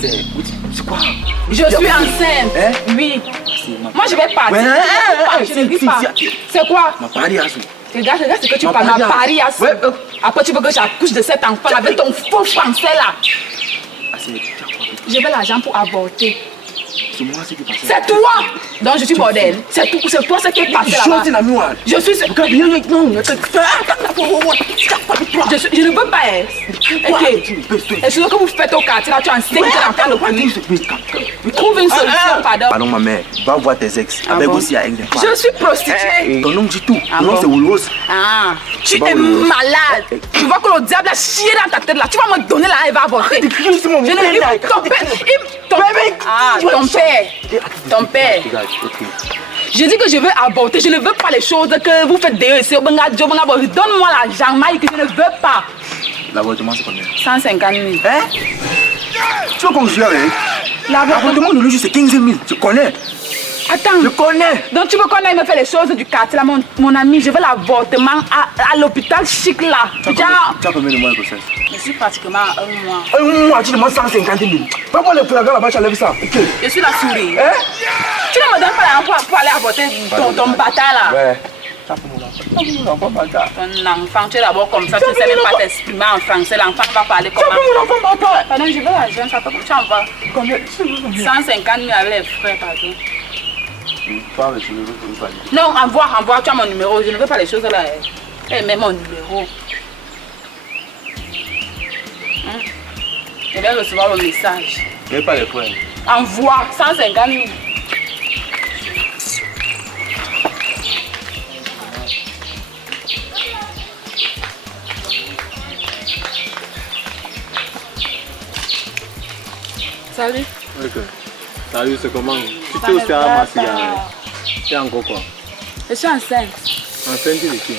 C'est quoi? Je suis enceinte. Hein? Oui. Moi, je vais partir. Je ne vis pas. C'est quoi? Ma pari à Regarde ce que tu parles. Ma pari à ouais. Après, tu veux que j'accouche de cet enfant avec ton faux français là. Je veux l'argent pour avorter. C'est moi qui passe. C'est toi! Donc je suis bordel. C'est toi ce qui est passé là-bas. Je suis. Je ne veux pas être. Ok. Et ce que vous faites au quartier là, tu es en 5 ans en train de courir. Trouve une solution, pardon. Pardon, ma mère. Va voir tes ex. Avec aussi à ex. Je suis prostituée. Ton nom dit tout. Ton nom c'est Oulos. Ah, tu es malade. Tu vois que le diable a chié dans ta tête là. Tu vas me donner là, elle va avorter. Je ne ris pas. Ton père. Ah, ton père. Ton père. Je dis que je veux avorter. Je ne veux pas les choses que vous faites d'ailleurs ici. Donne-moi l'argent, Mike, je ne veux pas. L'avortement, c'est combien? 150 000. Hein? Tu veux qu'on joue avec? L'avortement de l'autre, c'est 15 000. Tu connais? Attends. Je connais. Donc tu veux qu'on aille me faire les choses du quartier là, mon ami. Je veux l'avortement à l'hôpital chic là. Tu as combien de mois de grossesse? Je suis pratiquement à 1 mois. 1 mois, tu demandes 150 000. Pas pour le flagrant là-bas, tu enlèves ça. Okay. Je suis la souris. Hein? Tu ne me donnes pas l'argent pour aller avorter ton bâtard là. Ouais. Ton enfant, tu es d'abord comme ça, tu ne sais même pas t'exprimer en français. L'enfant va parler comment? Pardon, je veux l'argent, ça peut comme tu envoies. Combien? 150 000 avec les frais, pardon. Non, envoie, tu as mon numéro. Je ne veux pas les choses là. Eh, mets mon numéro. Je vais recevoir le message. Je n'ai pas les frais. Envoie 150 000. Salut. Ok. Salut, c'est comment? Tu t'es aussi à ma cigarette. C'est encore quoi? Je suis enceinte. Enceinte de qui?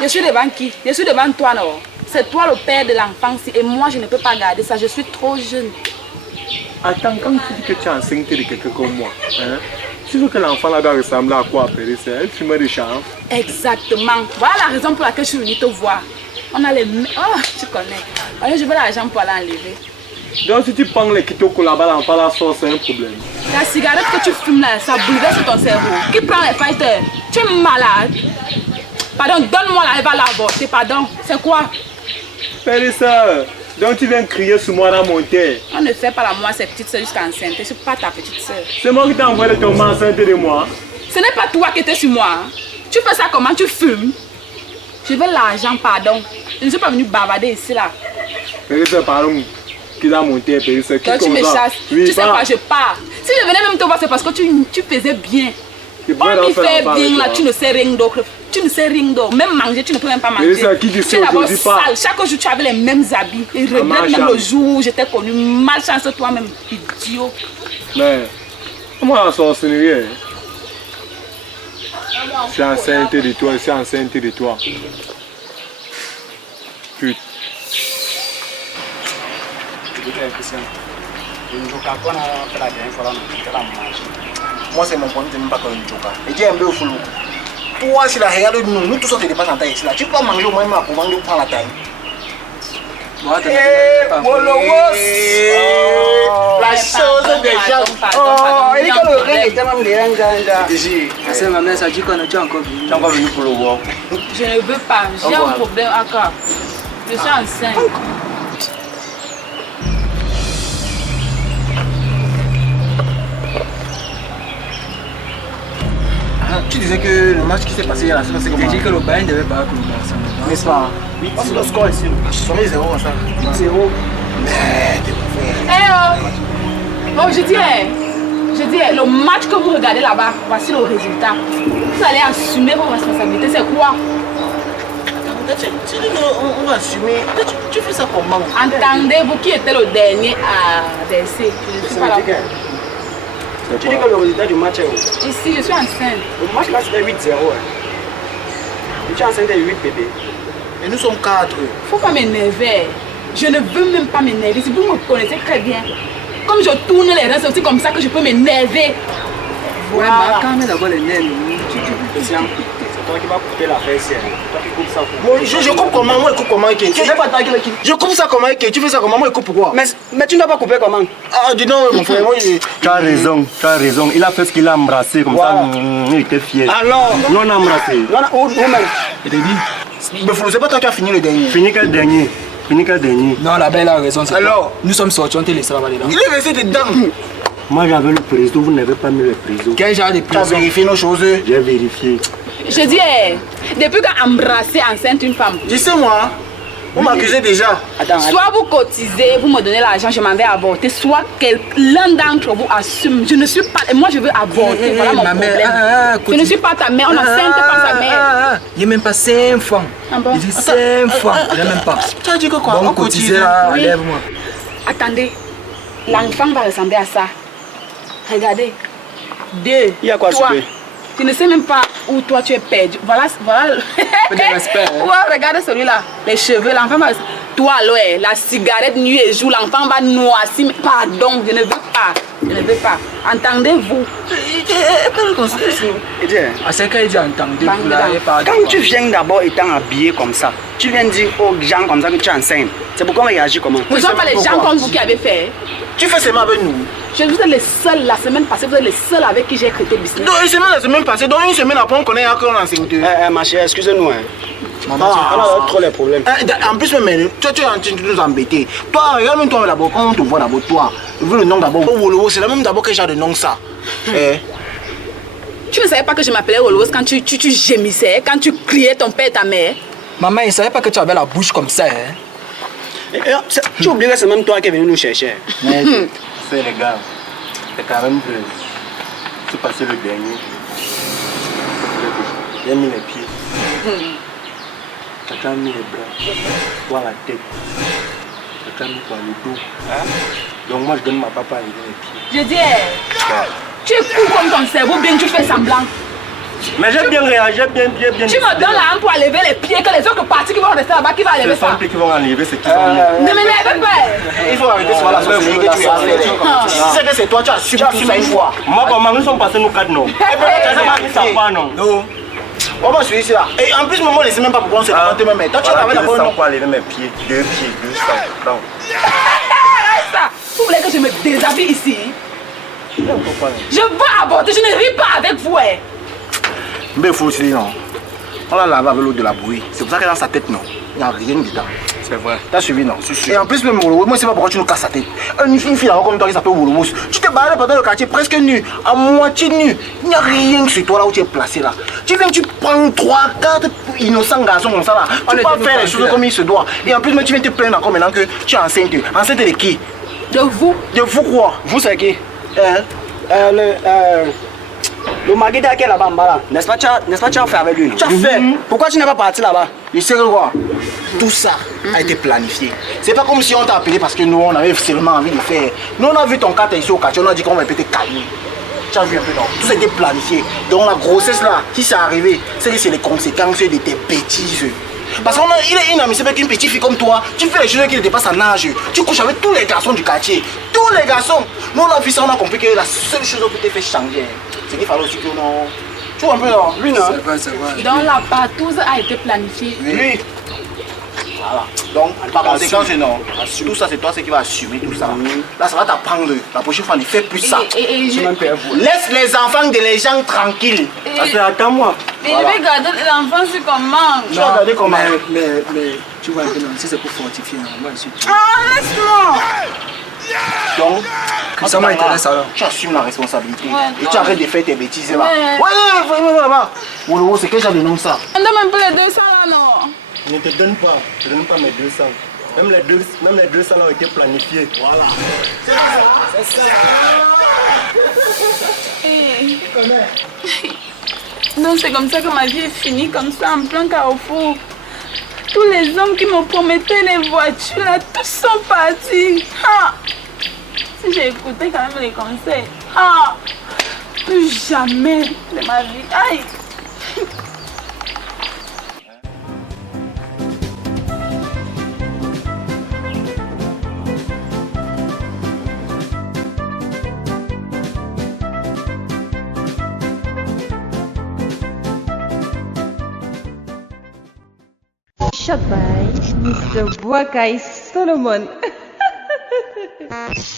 Je suis devant qui? Je suis devant toi, non? C'est toi le père de l'enfant et moi je ne peux pas garder ça, je suis trop jeune. Attends, quand tu dis que tu es enceinte de quelqu'un comme moi, hein? Tu veux que l'enfant là doit ressembler à quoi, Pérez? C'est un fumeur de champ? Exactement. Voilà la raison pour laquelle je suis venue te voir. On a les mêmes. Oh, tu connais. Alors je veux l'argent pour aller enlever. Donc si tu prends les kitoko là-bas, l'enfant là sort, c'est un problème. La cigarette que tu fumes là, ça bouleverse ton cerveau. Qui prend les fighters? Tu es malade. Pardon, donne-moi là, elle va l'avorter, pardon. C'est quoi? Pérez, donc tu viens crier sur moi dans mon terre. On ne fait pas la moi, c'est petite soeur jusqu'à enceinte. Je ne suis pas ta petite soeur. C'est moi qui t'ai envoyé de tomber enceinte de moi. Ce n'est pas toi qui étais sur moi. Tu fais ça comment? Tu fumes? Je veux l'argent, pardon. Je ne suis pas venue bavarder ici là. Pérez, pardon. Qui dans mon terre, Pérez, qui donc tu me chasses. Oui, tu sais pas, je pars. Si je venais même te voir, c'est parce que tu faisais bien. On m'y fait bien là, tu ne sais rien d'autre. Tu ne sais rien d'autre. Même manger, tu ne peux même pas manger. Ça, qui dit tu es d'abord sale. Chaque jour, tu avais les mêmes habits. Et regrette même le jour où j'étais connu. Malchance toi-même, idiot. Mais, comment la sorcellerie? Je suis enceinte de toi, je suis enceinte de toi. Putain. Moi, c'est mon point de vue, pas comme une joker. Et Dieu aime bien au foulou. Toi, si la regarde, nous tous sortons des passes en taille ici. Tu peux manger au moins pour manger pour la taille. La chose des gens. Oh, il est comme le règne est tellement dérangeant. C'est ma mère, ça dit qu'on est encore venu. Tu es encore venu pour le voir. Je ne veux pas. J'ai un problème encore. Je suis enceinte. Tu disais que le match qui s'est passé hier, c'est comment? J'ai dit que le Bayern devait pas commencer. N'est-ce pas? C'est le score ici. On est 0 ça. 0. Mais t'es pas fait. Eh oh! Je dis, le match que vous regardez là-bas, voici le résultat. Vous allez assumer vos responsabilités. C'est quoi? Tu dis qu'on va assumer. Tu fais ça comment? Entendez-vous qui était le dernier à verser? Je ne suis pas là. Tu dis que le résultat du match est où? Ici, je suis enceinte. Le match là c'était 8-0. Et tu es enceinte de 8 bébés. Et nous sommes 4. Faut pas m'énerver. Je ne veux même pas m'énerver. Si vous me connaissez très bien. Comme je tourne les reins, c'est aussi comme ça que je peux m'énerver. Ouais, Voilà. quand même d'abord les nerfs. toi qui vas couper l'affaire ici. Toi qui coupes ça pour Bon, je coupe comment? Moi, je coupe comment? Je coupe ça comment? Tu fais ça comment? Moi, je coupe pourquoi? Mais tu n'as pas coupé comment? Ah, dis donc, mon frère, moi, Tu as raison, tu as raison. Il a fait ce qu'il a embrassé comme ça. Il était fier. Alors, Nous on a embrassé. où même? Mais c'est pas toi qui as fini le dernier. Fini quel dernier? Fini quel dernier? Non, la belle a raison. Alors, nous sommes sortis, on t'a laissé là-bas dedans. il est resté dedans. Moi j'avais le président, vous n'avez pas mis le président. Quel genre de Tu as prison? vérifié nos choses. J'ai vérifié. Je dis, depuis qu'a embrassé enceinte une femme, Je sais, moi. Vous m'accusez déjà. Attends, soit vous cotisez, vous me donnez l'argent, je m'en vais avorter, soit l'un d'entre vous assume. Je ne suis pas. Moi, je veux avorter. Voilà mon ma problème. mère, Je ne suis pas ta mère, on enceinte pas sa mère. Il n'y a même pas 5 francs. Ah bon? Il dit 5 francs. Il n'y a même pas. Tu as dit que quoi? Bon, On cotiser cotise. là, Oui. lève-moi. Attendez, l'enfant va ressembler à ça. Regardez. Deux. Il y a quoi toi. souper? Tu ne sais même pas où toi tu es perdu. Voilà. Peu de respect, hein. Ouais, regardez celui-là. Les cheveux, l'enfant va. Toi, ouais, la cigarette nuit et jour, l'enfant va noircir. Mais pardon, je ne veux pas. Je ne veux pas. Entendez-vous? À 5 ans, il dit entendez, vous l'avez pas. Quand tu viens d'abord étant habillé comme ça, tu viens dire aux gens comme ça que tu es enceinte. C'est pourquoi on réagit comment? Ce ne sont pas les gens comme vous qui avez fait. Tu fais seulement avec nous. Je vous êtes les seuls, la semaine passée, vous êtes les seuls avec qui j'ai créé le business. Donc, la semaine passée, donc une semaine après, on connaît qu'on a enceinte. Ma chérie, excusez-nous. Hein. Maman, On a trop les problèmes. En plus, même, toi, tu es en train de nous embêter. Toi, regarde même toi d'abord, quand on te voit d'abord, toi, vu le nom d'abord. Wolowo, c'est la même d'abord quel genre de nom ça. Tu ne savais pas que je m'appelais Wolowos quand tu gémissais, quand tu criais ton père et ta mère. Maman, il ne savait pas que tu avais la bouche comme ça. Hein. Tu oublies que c'est même toi qui es venu nous chercher. Mais c'est les gars, c'est quand même que c'est passé le dernier. J'ai mis les pieds. T'as mis les bras, toi la tête. T'as mis quoi le dos. Donc moi je donne ma papa les pieds. Je dis, tu es fou comme ton cerveau, bien tu fais semblant. Mais j'ai bien réagi, j'ai bien. Tu me donnes la main pour lever les pieds, que les autres parties qui vont rester là-bas, qui va lever Les ça? femmes qui vont enlever, c'est qui vont venir. Ne m'énerve pas. Il faut arrêter sur la société que tu as. Si c'est que c'est toi, tu assumes ça une fois. Moi, comment nous sommes passés nous quatre non. Ça pas non. Non. On va suivre ici là. Et en plus, maman ne sait même pas pourquoi on se levante même. Toi, tu avais d'abord non. Quoi lever mes pieds, 2 pieds, 200. Non. Ça. Vous voulez que je me déshabille ici? Je veux aborter, je ne ris pas avec vous. Mais il faut aussi, non. On l'a lavé avec l'eau de la bouillie. C'est pour ça que dans sa tête, non. Il n'y a rien dedans. C'est vrai. T'as suivi, non? Et en plus, même Wolowos, moi, je sais pas pourquoi tu nous casses la tête. Une fille là comme toi qui s'appelle Wolowos. Tu t'es barré pendant le quartier presque nu, à moitié nu. Il n'y a rien sur toi là où tu es placé là. Tu viens, tu prends 3, 4 innocents garçons comme ça là. Tu peux pas faire les choses comme il se doit. Et en plus, même, tu viens te plaindre encore maintenant que tu es enceinte. Enceinte de qui? De vous? De vous quoi? Vous, c'est qui? Le mari qui est là-bas en bas là. N'est-ce pas, tu as fait avec lui? Tu as fait. Pourquoi tu n'es pas parti là-bas? Je sais que quoi? Tout ça a été planifié. C'est pas comme si on t'a appelé parce que nous on avait seulement envie de faire. Nous on a vu ton cas ici au quartier, on a dit qu'on va peut-être calmer. Tu as vu un peu non? Tout ça a été planifié. Donc la grossesse là, si c'est arrivé, c'est que c'est les conséquences de tes bêtises. Parce qu'il est inadmissible avec une petite fille comme toi. Tu fais les choses qui ne dépassent en âge. Tu couches avec tous les garçons du quartier. Tous les garçons. Nous on a vu ça, on a compris que la seule chose qui t'a fait changer, c'est qu'il fallait aussi que non. Tu vois un peu là? Lui non? C'est vrai. Donc la partouze a été planifiée. Lui. Voilà. Donc, par conséquent, non. Tout ça, c'est toi qui va assumer tout ça. Là, ça va t'apprendre. La prochaine fois, ne fais plus ça. Laisse les enfants de les gens tranquilles. Attends-moi. Mais je vais garder l'enfant sur comment? Tu vas regarder comment. Mais tu vois un peu, non, si c'est pour fortifier, non, moi je suis. Ah, laisse-moi! Donc, Ça m'intéresse alors. tu assumes la responsabilité. Ouais, Et tu arrêtes de faire tes bêtises là. Ouais. Ouais, là-bas. Wolowos, c'est quel genre de nom ça? On donne un peu les 200 là, non? Je ne te donne pas. Je ne donne pas mes 200. Même les 200 là ont été planifiés. Voilà. Eh. Donc c'est comme ça que ma vie est finie, comme ça, en plein carrefour. Tous les hommes qui me promettaient les voitures, là, tous sont partis. Ah. Si j'ai écouté quand même les conseils, plus jamais de ma vie. Aïe. Shot by Mr. Boakai Solomon.